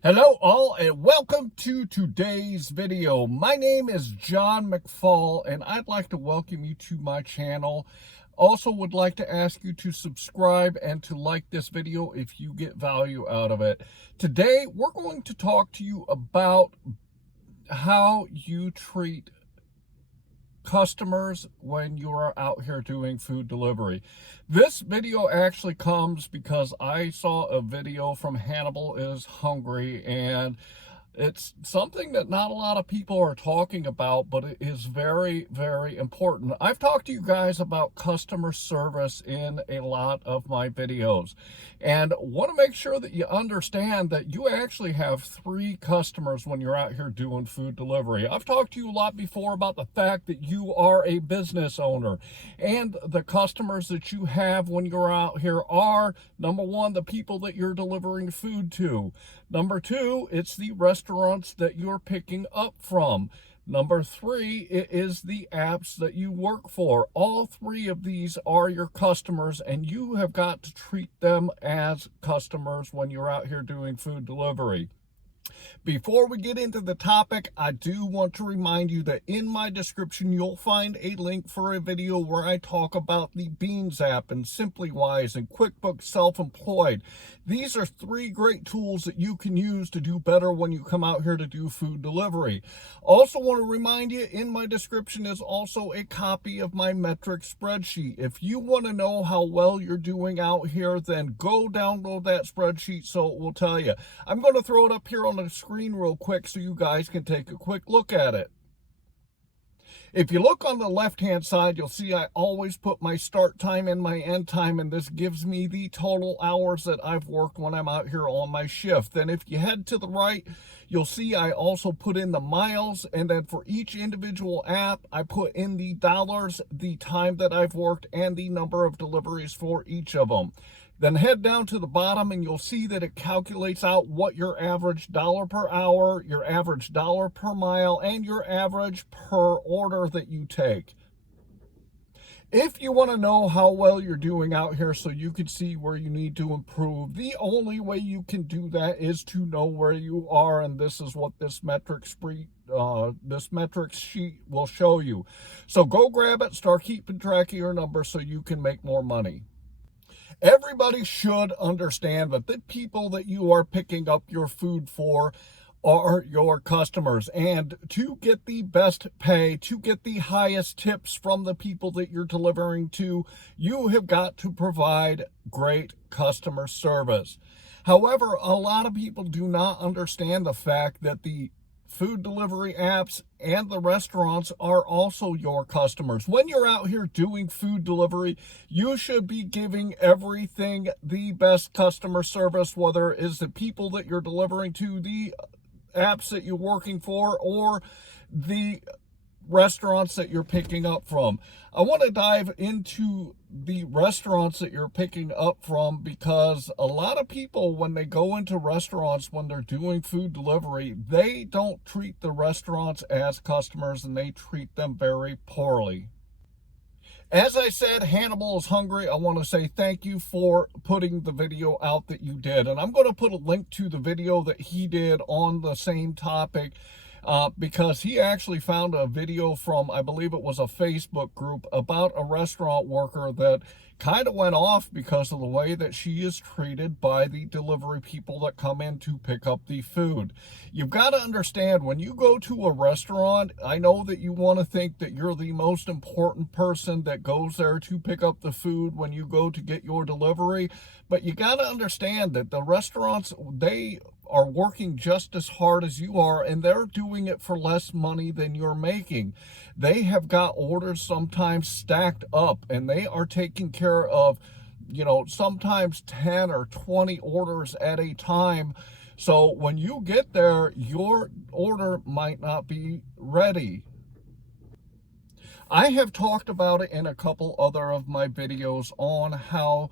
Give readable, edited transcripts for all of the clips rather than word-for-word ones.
Hello all and welcome to today's video. My name is John McFall and I'd like to welcome you to my channel. Also would like to ask you to subscribe and to like this video if you get value out of it. Today we're going to talk to you about how you treat customers when you are out here doing food delivery. This video actually comes because I saw a video from Hannibal is Hungry, and it's something that not a lot of people are talking about, but it is very, very important. I've talked to you guys about customer service in a lot of my videos, and want to make sure that you understand that you actually have three customers when you're out here doing food delivery. I've talked to you a lot before about the fact that you are a business owner, and the customers that you have when you're out here are, number one, the people that you're delivering food to. Number two, it's the restaurants that you're picking up from. Number three, it is the apps that you work for. All three of these are your customers, and you have got to treat them as customers when you're out here doing food delivery. Before we get into the topic, I do want to remind you that in my description, you'll find a link for a video where I talk about the Beans app and SimplyWise and QuickBooks Self-Employed. These are three great tools that you can use to do better when you come out here to do food delivery. Also want to remind you, in my description is also a copy of my metric spreadsheet. If you want to know how well you're doing out here, then go download that spreadsheet so it will tell you. I'm going to throw it up here on the screen real quick so you guys can take a quick look at it. If you look on the left hand side, you'll see I always put my start time and my end time, and this gives me the total hours that I've worked when I'm out here on my shift. Then if you head to the right, you'll see I also put in the miles, and then for each individual app, I put in the dollars, the time that I've worked, and the number of deliveries for each of them. Then head down to the bottom and you'll see that it calculates out what your average dollar per hour, your average dollar per mile, and your average per order that you take. If you want to know how well you're doing out here so you can see where you need to improve, the only way you can do that is to know where you are, and this is what this metrics sheet will show you. So go grab it, start keeping track of your numbers so you can make more money. Everybody should understand that the people that you are picking up your food for are your customers. And to get the best pay, to get the highest tips from the people that you're delivering to, you have got to provide great customer service. However, a lot of people do not understand the fact that the food delivery apps and the restaurants are also your customers. When you're out here doing food delivery, you should be giving everything the best customer service, whether it is the people that you're delivering to, the apps that you're working for, or the restaurants that you're picking up from. I want to dive into the restaurants that you're picking up from, because a lot of people, when they go into restaurants, when they're doing food delivery, they don't treat the restaurants as customers and they treat them very poorly. As I said, Hannibal is Hungry. I want to say thank you for putting the video out that you did. And I'm going to put a link to the video that he did on the same topic, because he actually found a video from, I believe it was a Facebook group, about a restaurant worker that kind of went off because of the way that she is treated by the delivery people that come in to pick up the food. You've got to understand, when you go to a restaurant, I know that you want to think that you're the most important person that goes there to pick up the food when you go to get your delivery, but you got to understand that the restaurants, they are working just as hard as you are, and they're doing it for less money than you're making. They have got orders sometimes stacked up, and they are taking care of, sometimes 10 or 20 orders at a time. So when you get there, your order might not be ready. I have talked about it in a couple other of my videos on how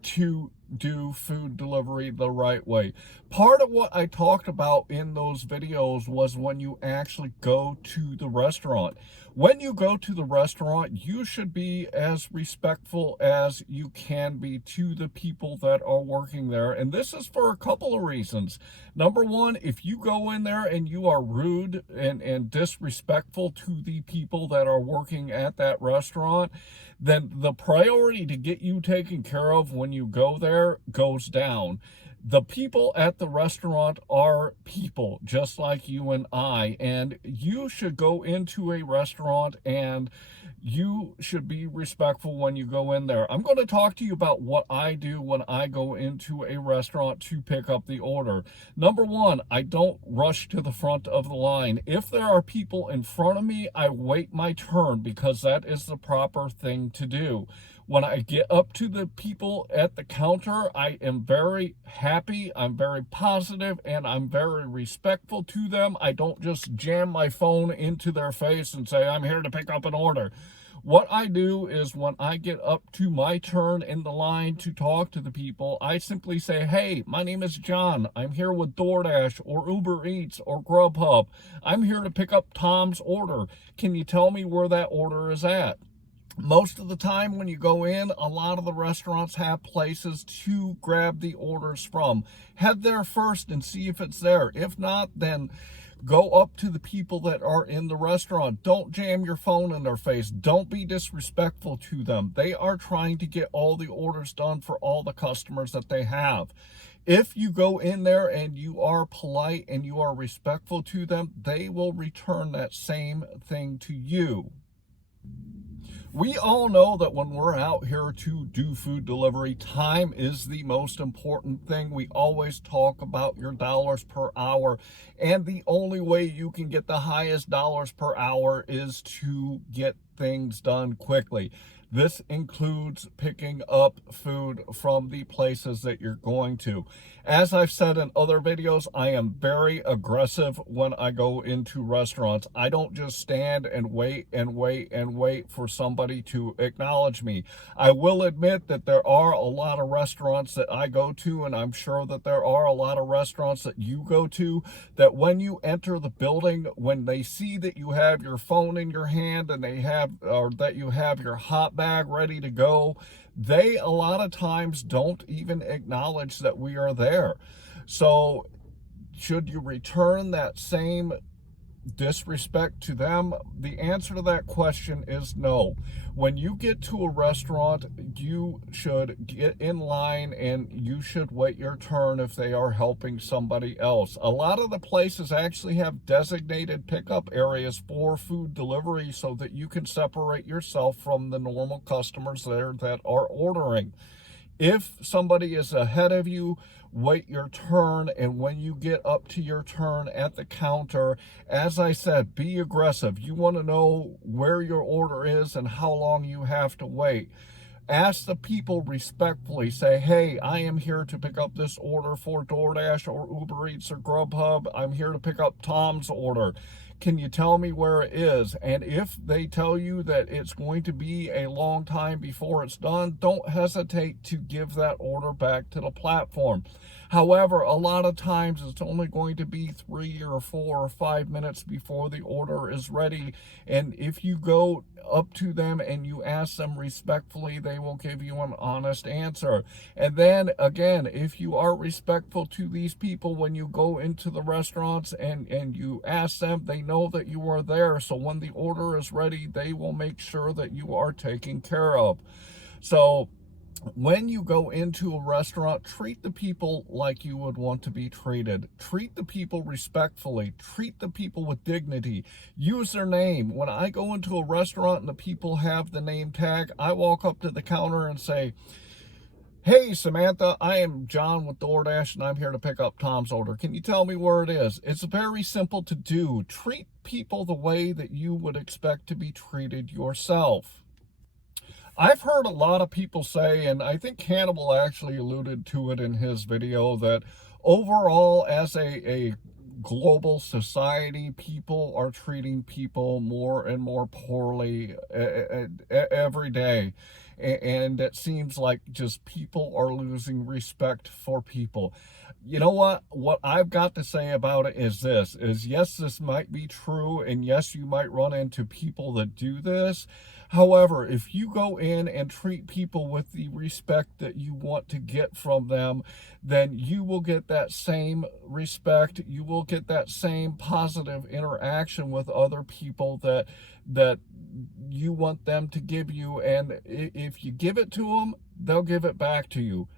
to do food delivery the right way. Part of what I talked about in those videos was when you actually go to the restaurant. When you go to the restaurant, you should be as respectful as you can be to the people that are working there. And this is for a couple of reasons. Number one, if you go in there and you are rude and disrespectful to the people that are working at that restaurant, then the priority to get you taken care of when you go there goes down. The people at the restaurant are people just like you and I, and you should go into a restaurant and you should be respectful when you go in there. I'm going to talk to you about what I do when I go into a restaurant to pick up the order. Number one, I don't rush to the front of the line. If there are people in front of me, I wait my turn because that is the proper thing to do. When I get up to the people at the counter, I am very happy, I'm very positive, and I'm very respectful to them. I don't just jam my phone into their face and say, I'm here to pick up an order. What I do is when I get up to my turn in the line to talk to the people, I simply say, hey, my name is John. I'm here with DoorDash or Uber Eats or GrubHub. I'm here to pick up Tom's order. Can you tell me where that order is at? Most of the time when you go in, a lot of the restaurants have places to grab the orders from. Head there first and see if it's there. If not, then go up to the people that are in the restaurant. Don't jam your phone in their face. Don't be disrespectful to them. They are trying to get all the orders done for all the customers that they have. If you go in there and you are polite and you are respectful to them, they will return that same thing to you. We all know that when we're out here to do food delivery, time is the most important thing. We always talk about your dollars per hour, and the only way you can get the highest dollars per hour is to get things done quickly. This includes picking up food from the places that you're going to. As I've said in other videos, I am very aggressive when I go into restaurants. I don't just stand and wait and wait and wait for somebody to acknowledge me. I will admit that there are a lot of restaurants that I go to, and I'm sure that there are a lot of restaurants that you go to, that when you enter the building, when they see that you have your phone in your hand and that you have your hot bag ready to go, they a lot of times don't even acknowledge that we are there. So should you return that same disrespect to them? The answer to that question is no. When you get to a restaurant, you should get in line and you should wait your turn if they are helping somebody else. A lot of the places actually have designated pickup areas for food delivery so that you can separate yourself from the normal customers there that are ordering. If somebody is ahead of you, wait your turn, and when you get up to your turn at the counter, as I said, be aggressive. You want to know where your order is and how long you have to wait. Ask the people respectfully, say, hey, I am here to pick up this order for DoorDash or Uber Eats or GrubHub. I'm here to pick up Tom's order. Can you tell me where it is? And if they tell you that it's going to be a long time before it's done, don't hesitate to give that order back to the platform. However, a lot of times it's only going to be 3 or 4 or 5 minutes before the order is ready. And if you go up to them and you ask them respectfully, they will give you an honest answer. And then again, if you are respectful to these people when you go into the restaurants and you ask them, they know that you are there. So when the order is ready, they will make sure that you are taken care of. So when you go into a restaurant, treat the people like you would want to be treated. Treat the people respectfully. Treat the people with dignity. Use their name. When I go into a restaurant and the people have the name tag, I walk up to the counter and say, hey, Samantha, I am John with DoorDash, and I'm here to pick up Tom's order. Can you tell me where it is? It's very simple to do. Treat people the way that you would expect to be treated yourself. I've heard a lot of people say, and I think Hannibal actually alluded to it in his video, that overall as a global society, people are treating people more and more poorly every day. and it seems like just people are losing respect for people. You know what I've got to say about it is this, is yes, this might be true, and yes, you might run into people that do this. However, if you go in and treat people with the respect that you want to get from them, then you will get that same respect. You will get that same positive interaction with other people that you want them to give you. And if you give it to them, they'll give it back to you.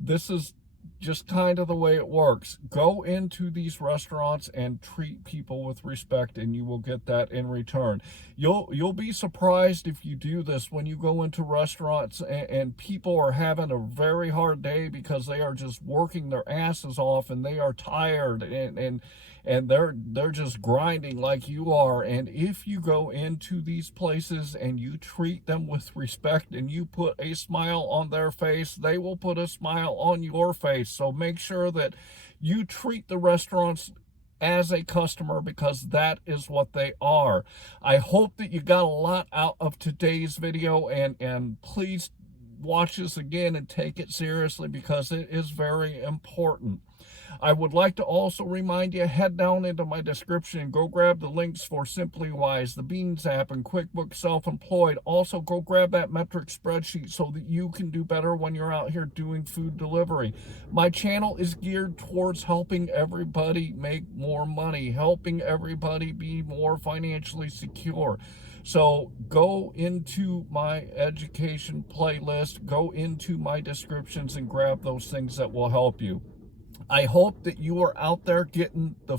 This is just kind of the way it works. Go into these restaurants and treat people with respect, and you will get that in return. You'll be surprised if you do this when you go into restaurants and people are having a very hard day because they are just working their asses off and they are tired and they're just grinding like you are. And if you go into these places and you treat them with respect and you put a smile on their face, they will put a smile on your face. So make sure that you treat the restaurants as a customer, because that is what they are. I hope that you got a lot out of today's video, and please watch this again and take it seriously, because it is very important. I would like to also remind you, head down into my description and go grab the links for Simply Wise, the Beans app, and QuickBooks Self-Employed. Also, go grab that metric spreadsheet so that you can do better when you're out here doing food delivery. My channel is geared towards helping everybody make more money, helping everybody be more financially secure. So go into my education playlist, go into my descriptions, and grab those things that will help you. I hope that you are out there getting the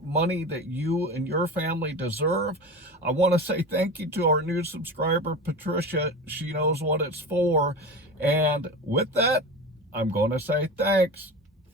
money that you and your family deserve. I want to say thank you to our new subscriber, Patricia. She knows what it's for. And with that, I'm going to say thanks.